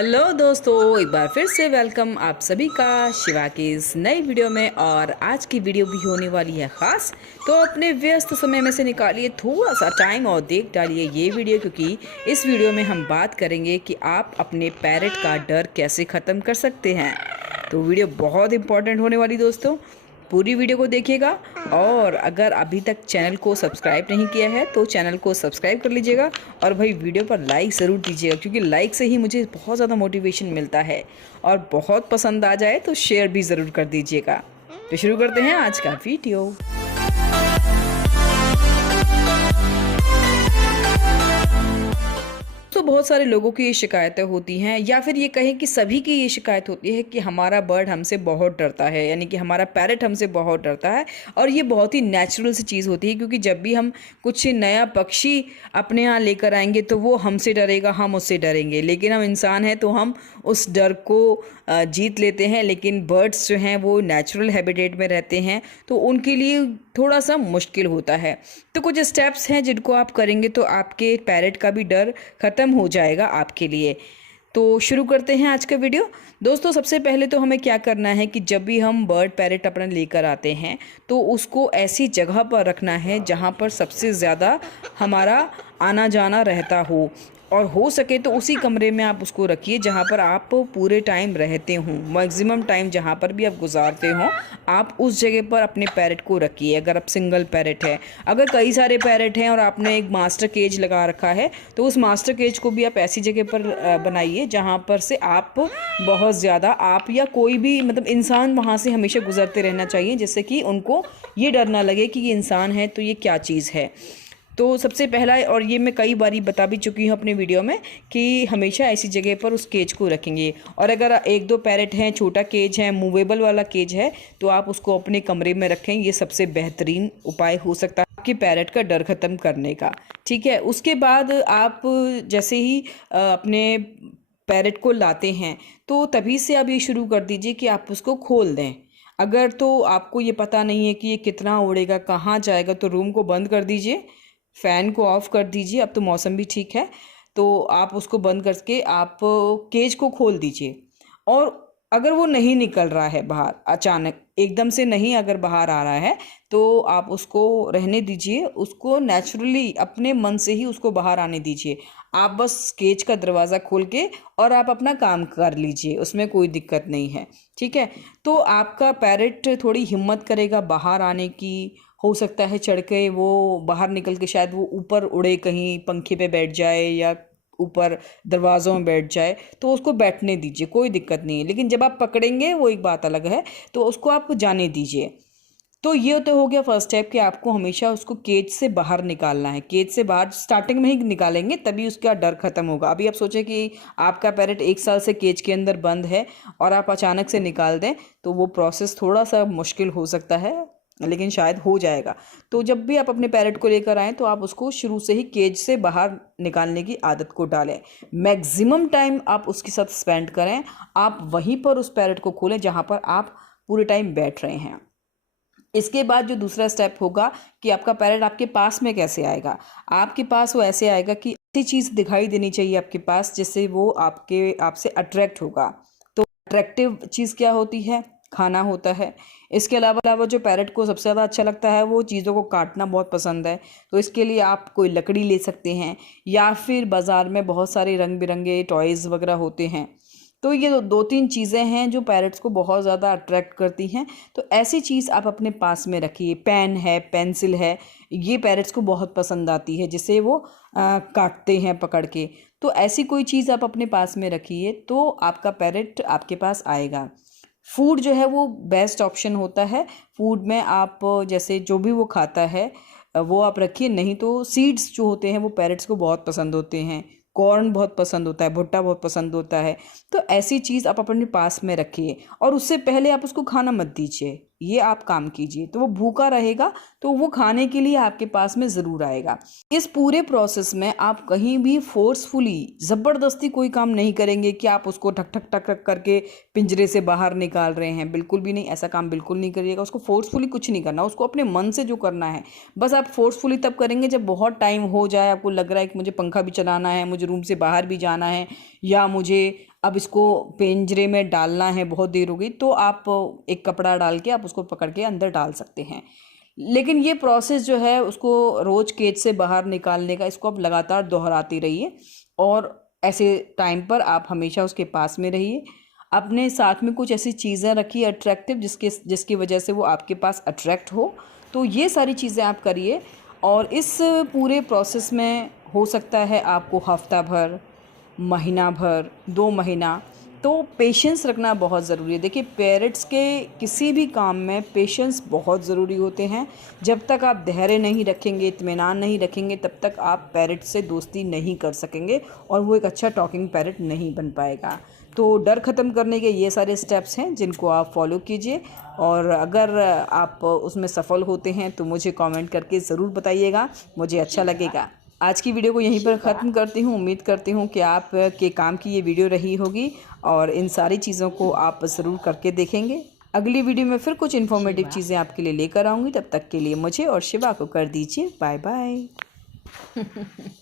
Hello दोस्तों, एक बार फिर से वेलकम आप सभी का शिवा की इस नई वीडियो में। और आज की वीडियो भी होने वाली है ख़ास, तो अपने व्यस्त समय में से निकालिए थोड़ा सा टाइम और देख डालिए ये वीडियो, क्योंकि इस वीडियो में हम बात करेंगे कि आप अपने पैरट का डर कैसे ख़त्म कर सकते हैं। तो वीडियो बहुत इंपॉर्टेंट होने वाली दोस्तों, पूरी वीडियो को देखिएगा। और अगर अभी तक चैनल को सब्सक्राइब नहीं किया है तो चैनल को सब्सक्राइब कर लीजिएगा। और भाई वीडियो पर लाइक ज़रूर दीजिएगा, क्योंकि लाइक से ही मुझे बहुत ज़्यादा मोटिवेशन मिलता है। और बहुत पसंद आ जाए तो शेयर भी ज़रूर कर दीजिएगा। तो शुरू करते हैं आज का वीडियो। तो बहुत सारे लोगों की ये शिकायतें होती हैं, या फिर ये कहें कि सभी की ये शिकायत होती है कि हमारा बर्ड हमसे बहुत डरता है, यानी कि हमारा पैरट हमसे बहुत डरता है। और ये बहुत ही नेचुरल सी चीज़ होती है, क्योंकि जब भी हम कुछ नया पक्षी अपने यहाँ लेकर आएंगे तो वो हमसे डरेगा, हम उससे डरेंगे। लेकिन हम इंसान हैं तो हम उस डर को जीत लेते हैं। लेकिन बर्ड्स जो हैं वो नेचुरल हैबिटेट में रहते हैं, तो उनके लिए थोड़ा सा मुश्किल होता है। तो कुछ स्टेप्स हैं जिनको आप करेंगे तो आपके पैरट का भी डर ख़त्म हो जाएगा आपके लिए। तो शुरू करते हैं आज का वीडियो। दोस्तों, सबसे पहले तो हमें क्या करना है कि जब भी हम बर्ड पैरट अपना लेकर आते हैं तो उसको ऐसी जगह पर रखना है जहाँ पर सबसे ज़्यादा हमारा आना जाना रहता हो। और हो सके तो उसी कमरे में आप उसको रखिए जहाँ पर आप पूरे टाइम रहते हों। मैक्सिमम टाइम जहाँ पर भी आप गुजारते हों, आप उस जगह पर अपने पैरट को रखिए। अगर आप सिंगल पैरट है, अगर कई सारे पैरट हैं और आपने एक मास्टर केज लगा रखा है, तो उस मास्टर केज को भी आप ऐसी जगह पर बनाइए जहाँ पर से आप बहुत ज़्यादा, आप या कोई भी मतलब इंसान वहाँ से हमेशा गुजरते रहना चाहिए, जिससे कि उनको ये डर ना लगे कि ये इंसान है तो ये क्या चीज़ है। तो सबसे पहला, और ये मैं कई बारी बता भी चुकी हूँ अपने वीडियो में, कि हमेशा ऐसी जगह पर उस केज को रखेंगे। और अगर एक दो पैरट हैं, छोटा केज है, मूवेबल वाला केज है, तो आप उसको अपने कमरे में रखें। ये सबसे बेहतरीन उपाय हो सकता है आपके पैरट का डर ख़त्म करने का। ठीक है, उसके बाद आप जैसे ही अपने पैरट को लाते हैं तो तभी से आप ये शुरू कर दीजिए कि आप उसको खोल दें। अगर तो आपको ये पता नहीं है कि ये कितना उड़ेगा, कहाँ जाएगा, तो रूम को बंद कर दीजिए, फ़ैन को ऑफ़ कर दीजिए। अब तो मौसम भी ठीक है, तो आप उसको बंद करके आप केज को खोल दीजिए। और अगर वो नहीं निकल रहा है बाहर, अचानक एकदम से नहीं अगर बाहर आ रहा है, तो आप उसको रहने दीजिए। उसको नेचुरली अपने मन से ही उसको बाहर आने दीजिए। आप बस केज का दरवाज़ा खोल के और आप अपना काम कर लीजिए, उसमें कोई दिक्कत नहीं है। ठीक है, तो आपका पैरट थोड़ी हिम्मत करेगा बाहर आने की। हो सकता है चढ़ के वो बाहर निकल के शायद वो ऊपर उड़े, कहीं पंखे पे बैठ जाए या ऊपर दरवाज़ों में बैठ जाए, तो उसको बैठने दीजिए, कोई दिक्कत नहीं है। लेकिन जब आप पकड़ेंगे वो एक बात अलग है, तो उसको आप जाने दीजिए। तो ये तो हो गया फर्स्ट स्टेप कि आपको हमेशा उसको केज से बाहर निकालना है। केज से बाहर स्टार्टिंग में ही निकालेंगे तभी उसका डर खत्म होगा। अभी आप सोचें कि आपका पैरट 1 साल से केज के अंदर बंद है और आप अचानक से निकाल दें, तो वो प्रोसेस थोड़ा सा मुश्किल हो सकता है, लेकिन शायद हो जाएगा। तो जब भी आप अपने पैरट को लेकर आएँ तो आप उसको शुरू से ही केज से बाहर निकालने की आदत को डालें। मैक्सिमम टाइम आप उसके साथ स्पेंड करें। आप वहीं पर उस पैरट को खोलें जहाँ पर आप पूरे टाइम बैठ रहे हैं। इसके बाद जो दूसरा स्टेप होगा कि आपका पैरट आपके पास में कैसे आएगा। आपके पास वो ऐसे आएगा कि ऐसी चीज़ दिखाई देनी चाहिए आपके पास जिससे वो आपसे अट्रैक्ट होगा। तो अट्रैक्टिव चीज़ क्या होती है? खाना होता है। इसके अलावा जो पैरट को सबसे ज़्यादा अच्छा लगता है, वो चीज़ों को काटना बहुत पसंद है। तो इसके लिए आप कोई लकड़ी ले सकते हैं, या फिर बाज़ार में बहुत सारे रंग बिरंगे टॉयज़ वगैरह होते हैं। तो ये दो तीन चीज़ें हैं जो पैरट्स को बहुत ज़्यादा अट्रैक्ट करती हैं। तो ऐसी चीज़ आप अपने पास में रखिए। पेन है, पेंसिल है, ये पैरट्स को बहुत पसंद आती है, जिसे वो काटते हैं पकड़ के। तो ऐसी कोई चीज़ आप अपने पास में रखिए तो आपका पैरट आपके पास आएगा। फूड जो है वो बेस्ट ऑप्शन होता है। फूड में आप जैसे जो भी वो खाता है वो आप रखिए। नहीं तो सीड्स जो होते हैं वो पैरट्स को बहुत पसंद होते हैं। कॉर्न बहुत पसंद होता है, भुट्टा बहुत पसंद होता है। तो ऐसी चीज़ आप अपने पास में रखिए, और उससे पहले आप उसको खाना मत दीजिए। ये आप काम कीजिए, तो वो भूखा रहेगा तो वो खाने के लिए आपके पास में ज़रूर आएगा। इस पूरे प्रोसेस में आप कहीं भी फोर्सफुली ज़बरदस्ती कोई काम नहीं करेंगे कि आप उसको ठक ठक ठक ठक करके पिंजरे से बाहर निकाल रहे हैं। बिल्कुल भी नहीं, ऐसा काम बिल्कुल नहीं करिएगा। उसको फोर्सफुली कुछ नहीं करना, उसको अपने मन से जो करना है बस आप फोर्सफुली तब करेंगे जब बहुत टाइम हो जाए, आपको लग रहा है कि मुझे पंखा भी चलाना है, मुझे रूम से बाहर भी जाना है, या मुझे अब इसको पिंजरे में डालना है, बहुत देर हो गई, तो आप एक कपड़ा डाल के आप उसको पकड़ के अंदर डाल सकते हैं। लेकिन ये प्रोसेस जो है उसको रोज़ केज से बाहर निकालने का, इसको आप लगातार दोहराते रहिए और ऐसे टाइम पर आप हमेशा उसके पास में रहिए। अपने साथ में कुछ ऐसी चीज़ें रखिए अट्रैक्टिव, जिसकी वजह से वो आपके पास अट्रैक्ट हो। तो ये सारी चीज़ें आप करिए और इस पूरे प्रोसेस में हो सकता है आपको हफ्ता भर, महीना भर, 2 महीना, तो पेशेंस रखना बहुत ज़रूरी है। देखिए पेरेंट्स के किसी भी काम में पेशेंस बहुत ज़रूरी होते हैं। जब तक आप धैर्य नहीं रखेंगे, इत्मीनान नहीं रखेंगे, तब तक आप पैरट से दोस्ती नहीं कर सकेंगे और वो एक अच्छा टॉकिंग पैरट नहीं बन पाएगा। तो डर ख़त्म करने के ये सारे स्टेप्स हैं जिनको आप फॉलो कीजिए और अगर आप उसमें सफल होते हैं तो मुझे कमेंट करके ज़रूर बताइएगा, मुझे अच्छा लगेगा। आज की वीडियो को यहीं पर ख़त्म करती हूँ। उम्मीद करती हूँ कि आप के काम की ये वीडियो रही होगी और इन सारी चीज़ों को आप ज़रूर करके देखेंगे। अगली वीडियो में फिर कुछ इन्फॉर्मेटिव चीज़ें आपके लिए लेकर आऊँगी। तब तक के लिए मुझे और शिवा को कर दीजिए बाय बाय।